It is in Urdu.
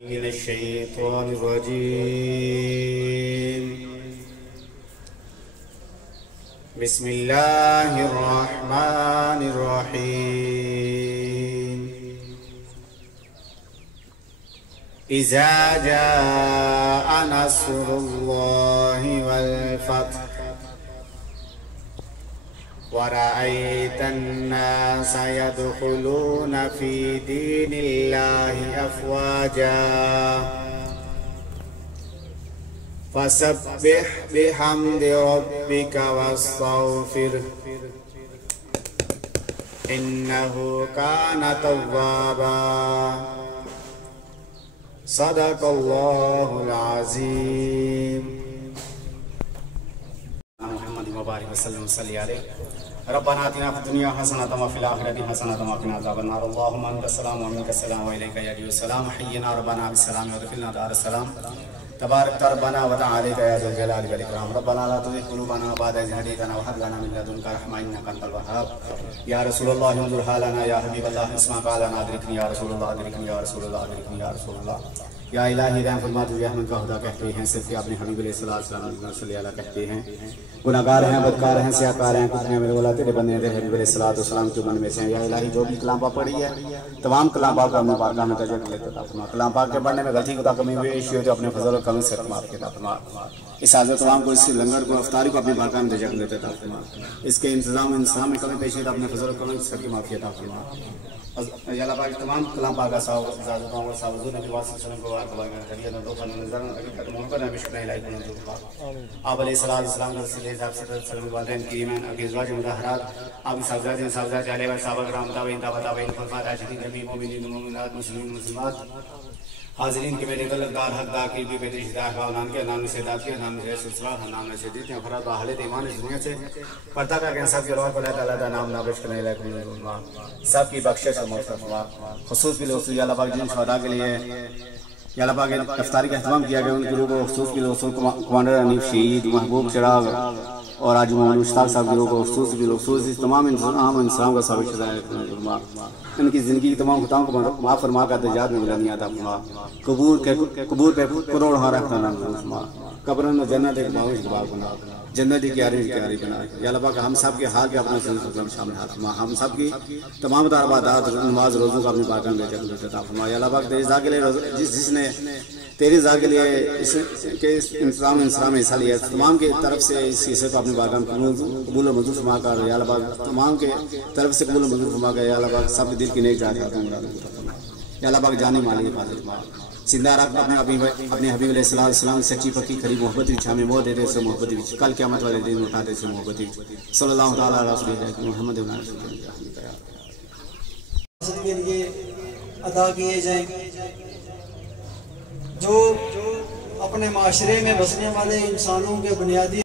من الشيطان الرجيم. بسم الله الرحمن الرحيم. إذا جاء نصر الله والفتح ورأيت الناس يدخلون في دين الله أفواجا فسبح بحمد ربك واستغفره إنه كان توابا. صدق الله العظيم. محمد مبارك وسلم وصلي عليه. ربنا آتنا في الدنيا حسنة وفي الآخرة حسنة وقنا عذاب النار. اللهم أنت السلام ومنك السلام وإليك يرجع السلام. حينا ربنا بالسلام وادخلنا دار السلام. تبارك ربنا وتعالى يا ذو الجلال والإكرام. ربنا لا تزغ قلوبنا بعد إذ هديتنا وهب لنا من لدنك رحمة إنك أنت الوهاب. يا رسول الله انظر حالنا، يا حبيب الله اسمع قالنا، أدركني يا رسول الله، أدركني يا رسول الله، أدركني يا رسول الله. یا الہی رحم فرما، تجھے ہم کا خدا کہتے ہیں، صرف اپنے حبیب علیہ السلام صلی اللہ علیہ کہتے ہیں. گناہگار ہیں، بدکار ہیں، سیاہکار ہیں، کچھ نہیں میرے مولا تیرے بندے ہیں، تیرے حبیب علیہ السلام کے من میں سے ہیں. یا الہی جو بھی کلام پاک پڑھی ہے تمام کلام پاک کا مبارکہ میں درجہ لیتا عطا فرما. کلام پاک کے پڑھنے میں غلطی کوتا کمی بیشی ہو تو اپنے فضل و کرم سے معاف عطا فرما. اس حاضر تمام کو، اس لنگر کو، افطاری کو اپنے بارگاہ میں درجہ لیتا عطا فرما. اس کے انتظام میں کمی پیشی تو اپنے فضل و کرم سے سب کی معافی عطا فرما. یا اللہ پاک تمام کلام پاک کا صاحب زادتوں اور صاحب حضور نبی واسطہ وسلم کو بارک کریے. دو فن نظر نہ لگے کہ محبت ہے بشکر الہی کو نظر پاک. آپ علیہ السلام کا رسول صاحب صلی اللہ علیہ والدین کی ایمان ابی ازواج مطہرات، آپ صاحبزاد علیہ و صحابہ کرام تابعین تابعین خلفاء راشدین جمیع مومنین مومنات مسلمین مسلمات حاضرین کے میرے غلطگار حقدار کی بھی بے تشدار کا نام کے نام سے داد کے نام سے سلسلہ نام سے دیتے ہیں فرات حالت ایمان اس دنیا سے پردہ کر کے سب کے روح کو اللہ تعالیٰ کا نام نابش کرنے لائق سب کی بخشش اور مغفرت فرما. خصوص بھی لوگ یا اللہ پاک جن شہداء کے لیے یا اللہ پاک افطاری کا اہتمام کیا گیا، ان کے روح کو خصوص بھی لوگ کمانڈر انیف شہید محبوب چراغ اور آج محمد مشتاق صاحب کے روح کو خصوص بھی لوگ تمام انسانوں کا ثابت شدہ فرما. ان کی زندگی کی تمام خطاؤں کو معاف فرما کر درجات میں بلندی عطا فرما. قبور پہ کروڑ ہارا فرما. قبروں میں جنت ایک باغ باغ بنا، جنت کی کیاری بنا. یا اللہ پاک ہم سب کے حال کے اپنا شامل حال فرما. ہم سب کی تمام عبادات نماز روزوں کا اپنی بارگاہ میں عطا فرما. یا اللہ پاک تیری رضا کے لیے جس نے تیری رضا کے لیے اس انتظام میں حصہ لیا، تمام کی طرف سے اس حصے کو اپنی بارگاہ میں قبول و منظور فرما کر. یا اللہ پاک تمام کے طرف سے قبول و منظور فرما کر. یا اللہ پاک سب کے دل کی نیک جان عطا فرما. یا اللہ پاک جانی مالی حفاظت فرما. زندہ رکھ اپنے حبیب علیہ السلام سچی پکی کھری محبت وچ ہمیں موت دے دے سے محبت وچ کل قیامت والے دن اٹھا دے سے محبت وچ. صلی اللہ تعالی علیہ وسلم محمد کے لیے ادا کیے جائیں جو اپنے معاشرے میں بسنے والے انسانوں کے بنیادی